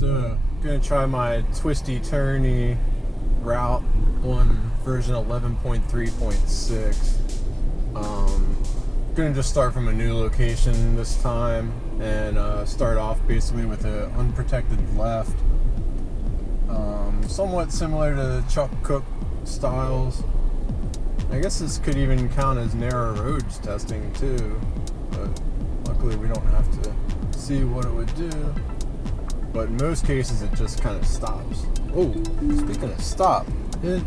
So, I'm gonna try my twisty turny route on version 11.3.6. Gonna just start from a new location this time and start off basically with an unprotected left. Somewhat similar to Chuck Cook styles. I guess this could even count as narrow roads testing too, but luckily we don't have to see what it would do. But in most cases it just kind of stops. Oh, speaking of stop, it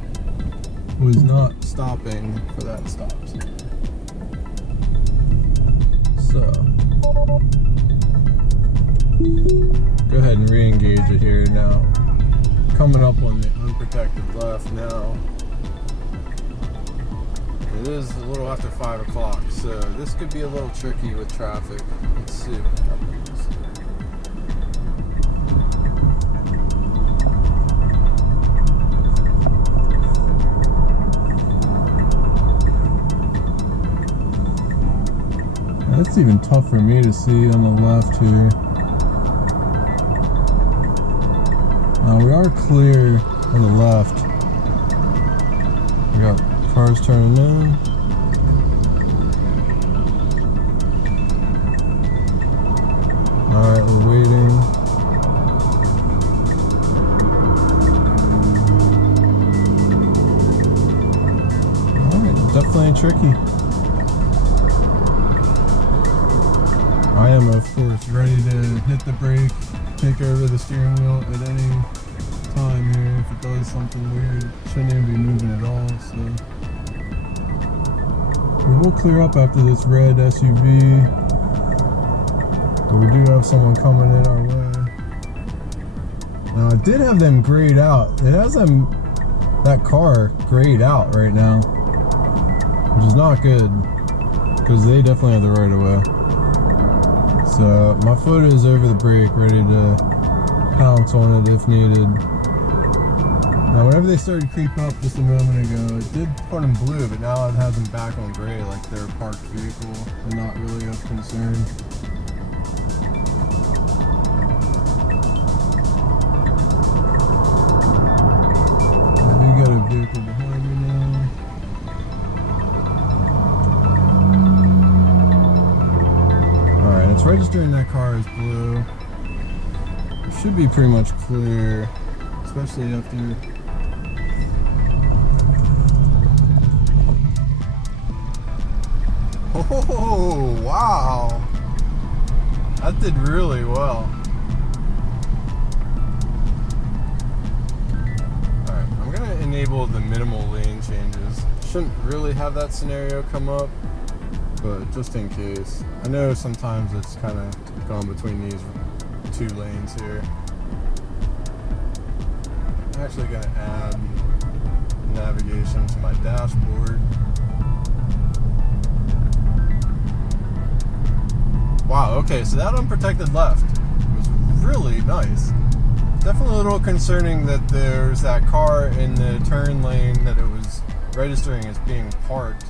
was not stopping for that stop sign. So, go ahead and re-engage it here now. Coming up on the unprotected left now. It is a little after 5 o'clock, so this could be a little tricky with traffic. Let's see what happens. That's even tough for me to see on the left here. We are clear on the left. We got cars turning in. Alright, we're waiting. Alright, definitely tricky. I am, of course, ready to hit the brake, take over the steering wheel at any time here. If it does something weird, it shouldn't even be moving at all. So we will clear up after this red SUV, but we do have someone coming in our way. Now I did have them grayed out. It has that car grayed out right now, which is not good because they definitely have the right of way. So my foot is over the brake, ready to pounce on it if needed. Now whenever they started to creep up just a moment ago, it did put them blue, but now it has them back on gray like they're a parked vehicle and not really of concern. I do got a vehicle behind me now. Alright, it's registering that car as blue. It should be pretty much clear, especially after... Oh, wow! That did really well. Alright, I'm going to enable the minimal lane changes. Shouldn't really have that scenario come up, but just in case. I know sometimes it's kind of gone between these two lanes here. I'm actually going to add navigation to my dashboard. Wow, okay, so that unprotected left was really nice. Definitely a little concerning that there's that car in the turn lane that it was registering as being parked.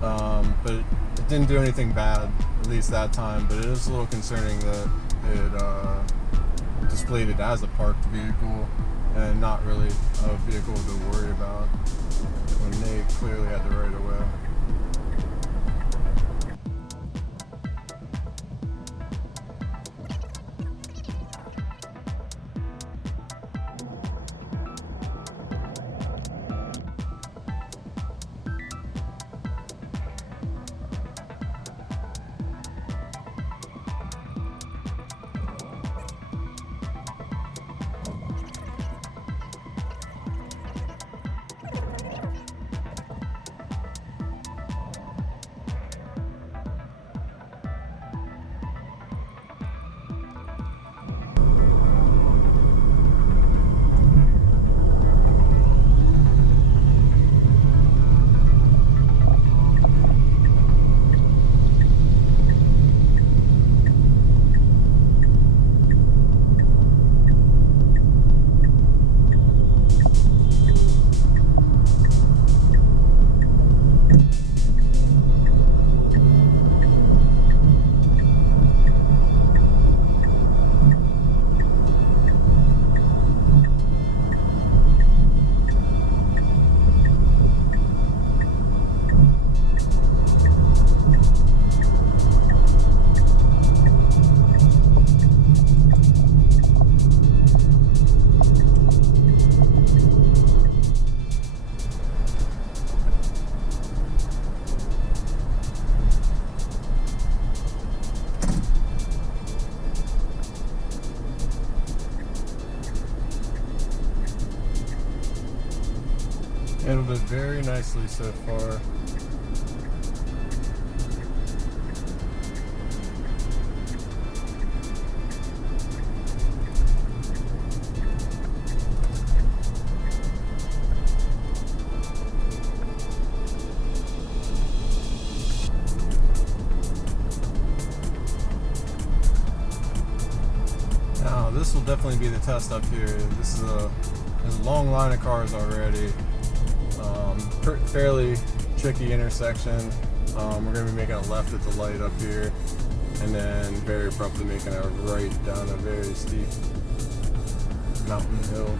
But it didn't do anything bad, at least that time. But it is a little concerning that it displayed it as a parked vehicle and not really a vehicle to worry about when they clearly had the right of way. handled it very nicely so far. Now this will definitely be the test up here. There's a long line of cars already. Fairly tricky intersection. We're going to be making a left at the light up here, and then very abruptly making a right down a very steep mountain hill.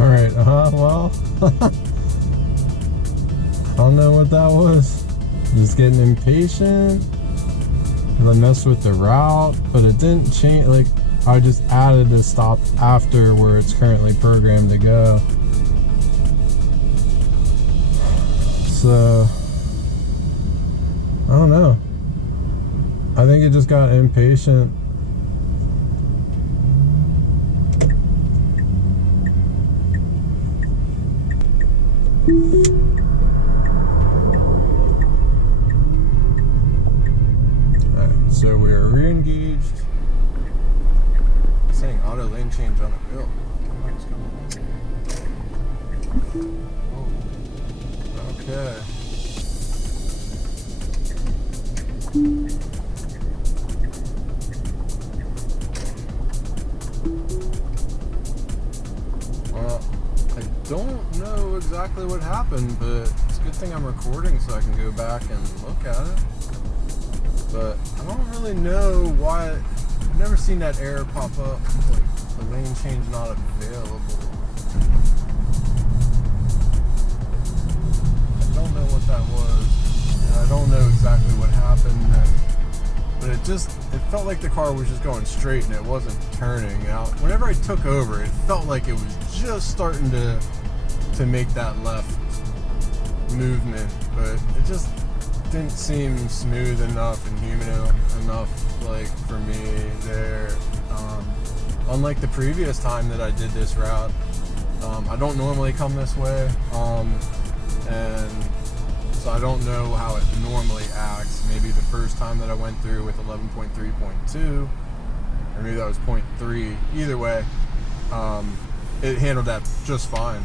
All right, well, I don't know what that was. Just getting impatient. I messed with the route, but it didn't change. Like, I just added the stop after where it's currently programmed to go. So, I don't know. I think it just got impatient. Alright, so we are re-engaged. It's saying auto lane change on a bill. Oh. Okay. Well, I don't know exactly what happened, but it's a good thing I'm recording so I can go back and look at it. But I don't really know why. I've never seen that error pop up, like the lane change not available. I don't know what that was, and I don't know exactly what happened. But it felt like the car was just going straight and it wasn't turning. Now, whenever I took over, it felt like it was just starting to make that left movement, but it just didn't seem smooth enough and human enough, like, for me there. Unlike the previous time that I did this route, I don't normally come this way, and so I don't know how it normally acts. Maybe the first time that I went through with 11.3.2, or maybe that was 0.3. Either way, it handled that just fine.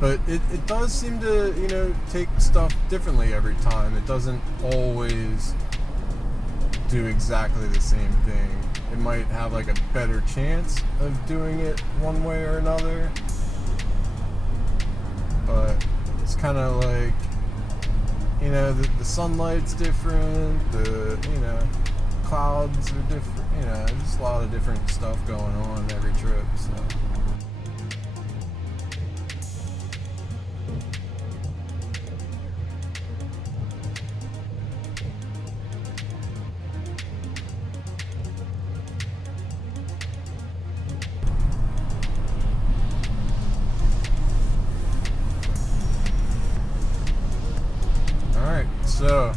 But it does seem to, take stuff differently every time. It doesn't always do exactly the same thing. It might have like a better chance of doing it one way or another. But it's kind of like, the sunlight's different, the, clouds are different, there's a lot of different stuff going on every trip, so. So,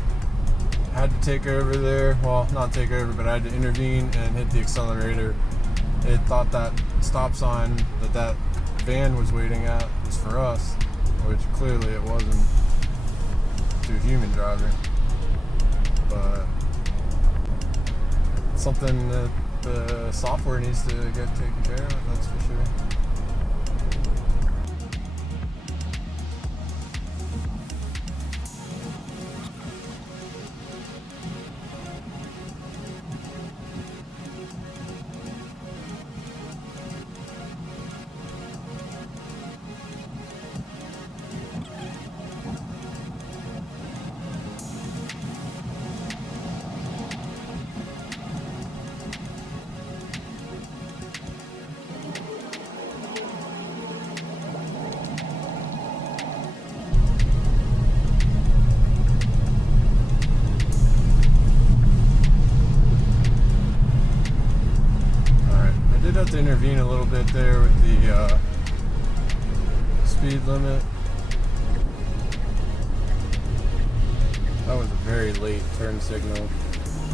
I had to take over there. Well, not take over, but I had to intervene and hit the accelerator. It thought that stop sign that van was waiting at was for us, which clearly it wasn't, to a human driver. But it's something that the software needs to get taken care of, that's for sure. bit there with the speed limit. That was a very late turn signal.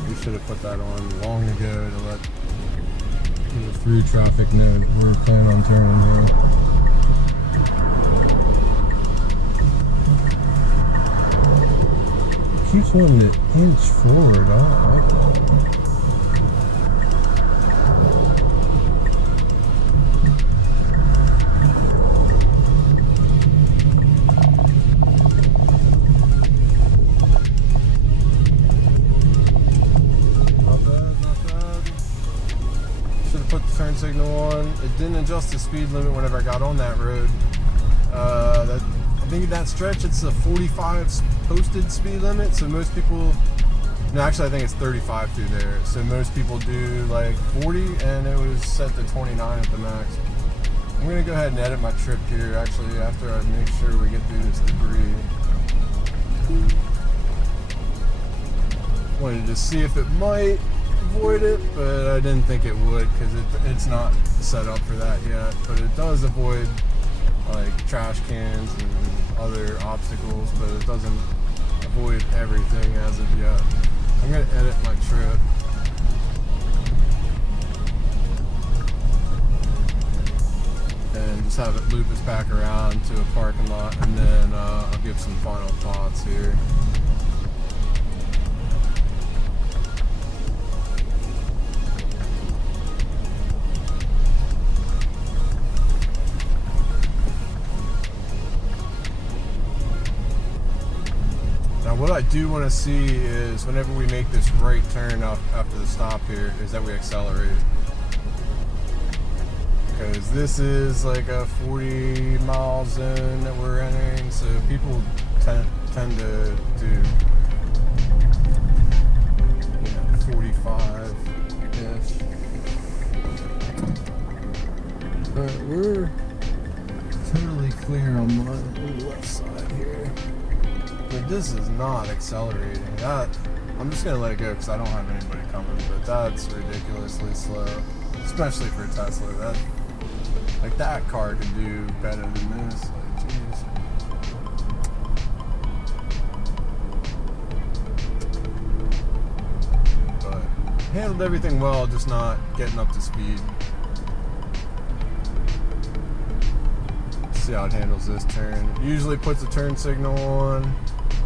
We should have put that on long ago to let the through traffic know we're planning on turning here. Keeps wanting to inch forward. I don't like that. Put the turn signal on. It didn't adjust the speed limit whenever I got on that road. I think in that stretch it's a 45 posted speed limit, so most people, no, actually I think it's 35 through there, so most people do like 40, and it was set to 29 at the max. I'm gonna go ahead and edit my trip here actually after I make sure we get through this debris. Wanted to see if it might avoid it, but I didn't think it would because it's not set up for that yet. But it does avoid like trash cans and other obstacles, but it doesn't avoid everything as of yet. I'm gonna edit my trip. And just have it loop us back around to a parking lot, and then I'll give some final thoughts here. Now what I do want to see is whenever we make this right turn up after the stop here is that we accelerate. Because this is like a 40-mile zone that we're entering, so people tend to do 45-ish. But we're totally clear on the left side here. But this is not accelerating. That, I'm just gonna let it go because I don't have anybody coming, but that's ridiculously slow, especially for Tesla. That car could do better than this. Like, jeez. But handled everything well, just not getting up to speed. See how it handles this turn. It usually puts a turn signal on.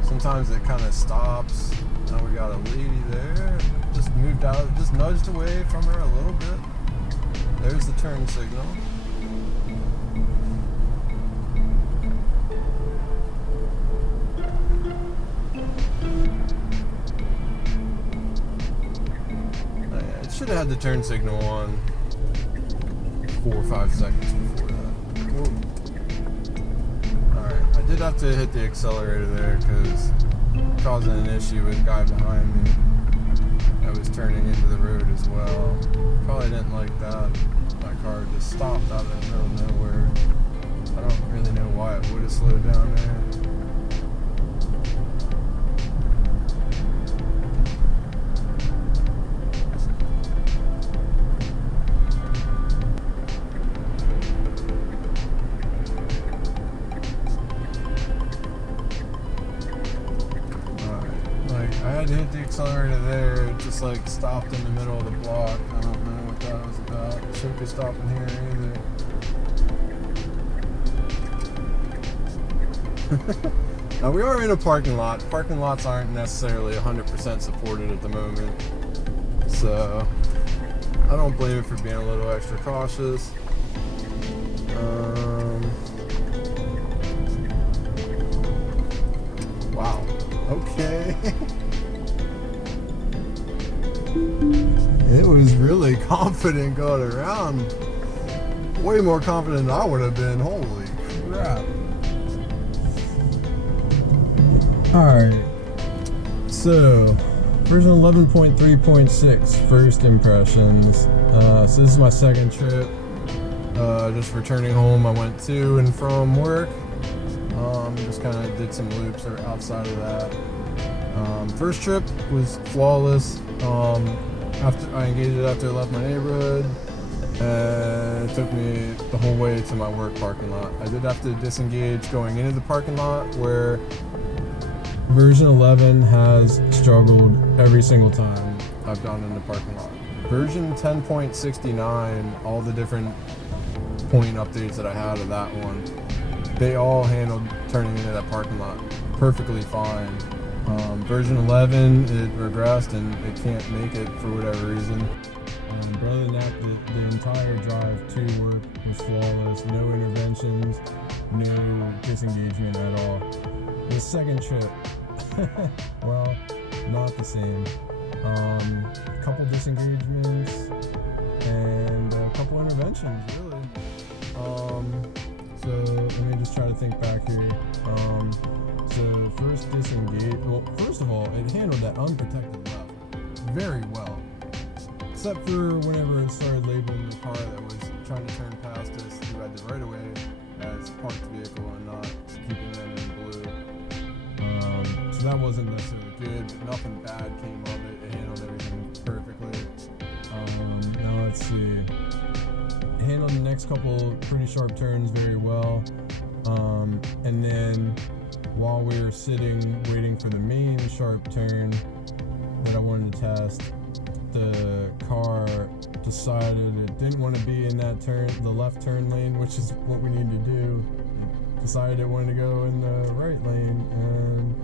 Sometimes it kind of stops. Now we got a lady there. Just moved out, just nudged away from her a little bit. There's the turn signal. Oh yeah, it should have had the turn signal on 4 or 5 seconds before that. Whoa. I did have to hit the accelerator there because causing an issue with a guy behind me that was turning into the road as well. Probably didn't like that. My car just stopped out of the middle of nowhere. I don't really know why it would have slowed down there. I had to hit the accelerator there, it just like stopped in the middle of the block. I don't know what that was about. It shouldn't be stopping here either. Now we are in a parking lot. Parking lots aren't necessarily 100% supported at the moment. So I don't blame it for being a little extra cautious. Wow. Okay. It was really confident going around. Way more confident than I would have been. Holy crap. Alright. So, version 11.3.6, first impressions. So this is my second trip. Just returning home. I went to and from work. Just kind of did some loops or outside of that. First trip was flawless. After I engaged it after I left my neighborhood, and it took me the whole way to my work parking lot. I did have to disengage going into the parking lot, where version 11 has struggled every single time I've gone in the parking lot. Version 10.69, all the different point updates that I had of that one, they all handled turning into that parking lot perfectly fine. Version 11, it regressed and it can't make it for whatever reason. But other than that, the entire drive to work was flawless. No interventions, no disengagement at all. The second trip, well, not the same. A couple disengagements and a couple interventions, really. So let me just try to think back here. So first disengage. Well, first of all, it handled that unprotected left very well, except for whenever it started labeling the car that was trying to turn past us who had the right of way as parked vehicle and not keeping them in blue. So that wasn't necessarily good, but nothing bad came of it. It handled everything perfectly. Now let's see. It handled the next couple pretty sharp turns very well. And then while we were sitting waiting for the main sharp turn that I wanted to test, the car decided it didn't want to be in that turn, the left turn lane, which is what we need to do. It decided it wanted to go in the right lane, and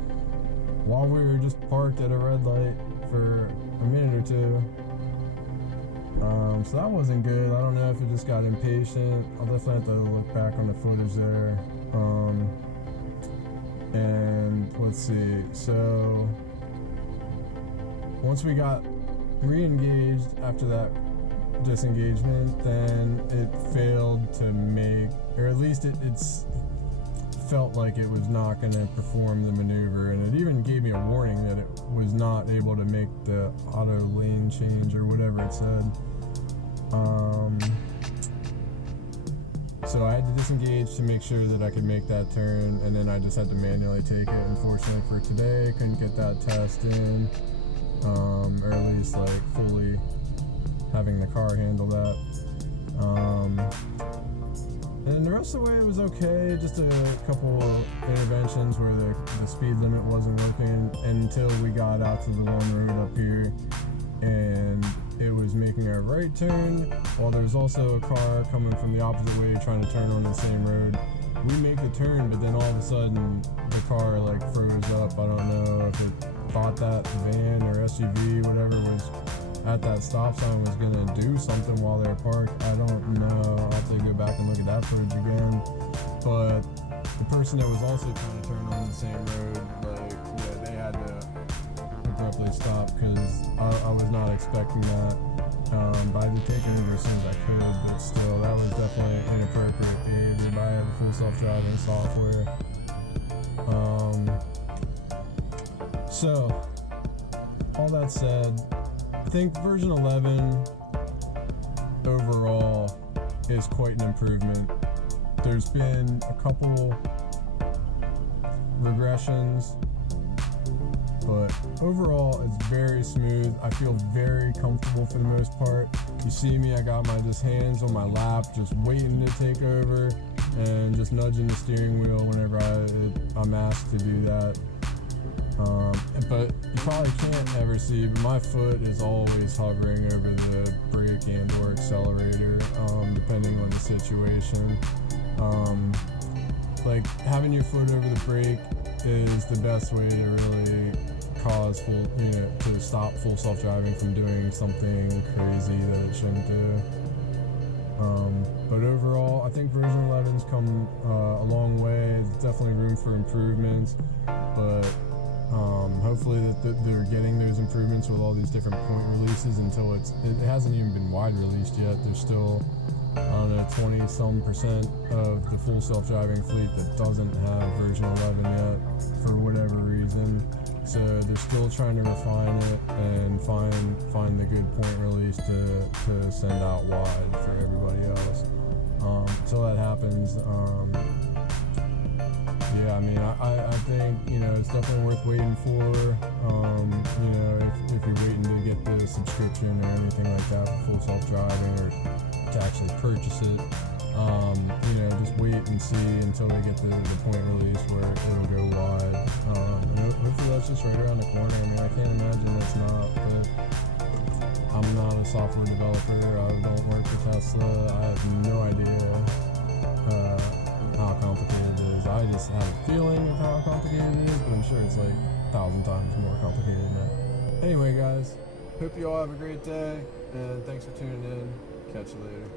while we were just parked at a red light for a minute or two. So that wasn't good. I don't know if it just got impatient. I'll definitely have to look back on the footage there. And let's see. So once we got re-engaged after that disengagement, then it failed to make, or at least it's felt like it was not going to perform the maneuver, and it even gave me a warning that it was not able to make the auto lane change or whatever it said. So I had to disengage to make sure that I could make that turn, and then I just had to manually take it. Unfortunately for today, I couldn't get that test in, or at least like fully having the car handle that. And the rest of the way it was okay, just a couple interventions where the speed limit wasn't working until we got out to the one road up here, and it was making a right turn while there was also a car coming from the opposite way trying to turn on the same road. We make the turn, but then all of a sudden the car like froze up. I don't know if it thought that van or SUV, whatever was at that stop sign, was gonna do something while they're parked. I don't know. I'll have to go back and look at that footage again. But the person that was also trying to turn on the same road, like, yeah, they had to abruptly stop because I was not expecting that. But I did take it over as soon as I could, but still, that was definitely inappropriate behavior by the full self-driving software. So, all that said, I think version 11 overall is quite an improvement. There's been a couple regressions, but overall it's very smooth. I feel very comfortable for the most part. You see me, I got my just hands on my lap, just waiting to take over and just nudging the steering wheel whenever I'm asked to do that. But you probably can't ever see, but my foot is always hovering over the brake and or accelerator, depending on the situation. Like having your foot over the brake is the best way to really cause to stop full self-driving from doing something crazy that it shouldn't do. But overall, I think version 11's come a long way. There's definitely room for improvements, but hopefully that they're getting those improvements with all these different point releases until it hasn't even been wide released yet. There's still, I don't know, 20-some% of the full self-driving fleet that doesn't have version 11 yet for whatever reason. So they're still trying to refine it and find the good point release to send out wide for everybody else. Until that happens, yeah, I mean, I think, it's definitely worth waiting for. If you're waiting to get the subscription or anything like that for full self-driving, or to actually purchase it. You know, just wait and see until they get the point release where it'll go wide. And hopefully that's just right around the corner. I mean, I can't imagine it's not, but I'm not a software developer. I don't work for Tesla. I have no idea how complicated it is. I just have a feeling of how complicated it is, but I'm sure it's like 1,000 times more complicated than that. Anyway, guys, hope you all have a great day, and thanks for tuning in. Catch you later.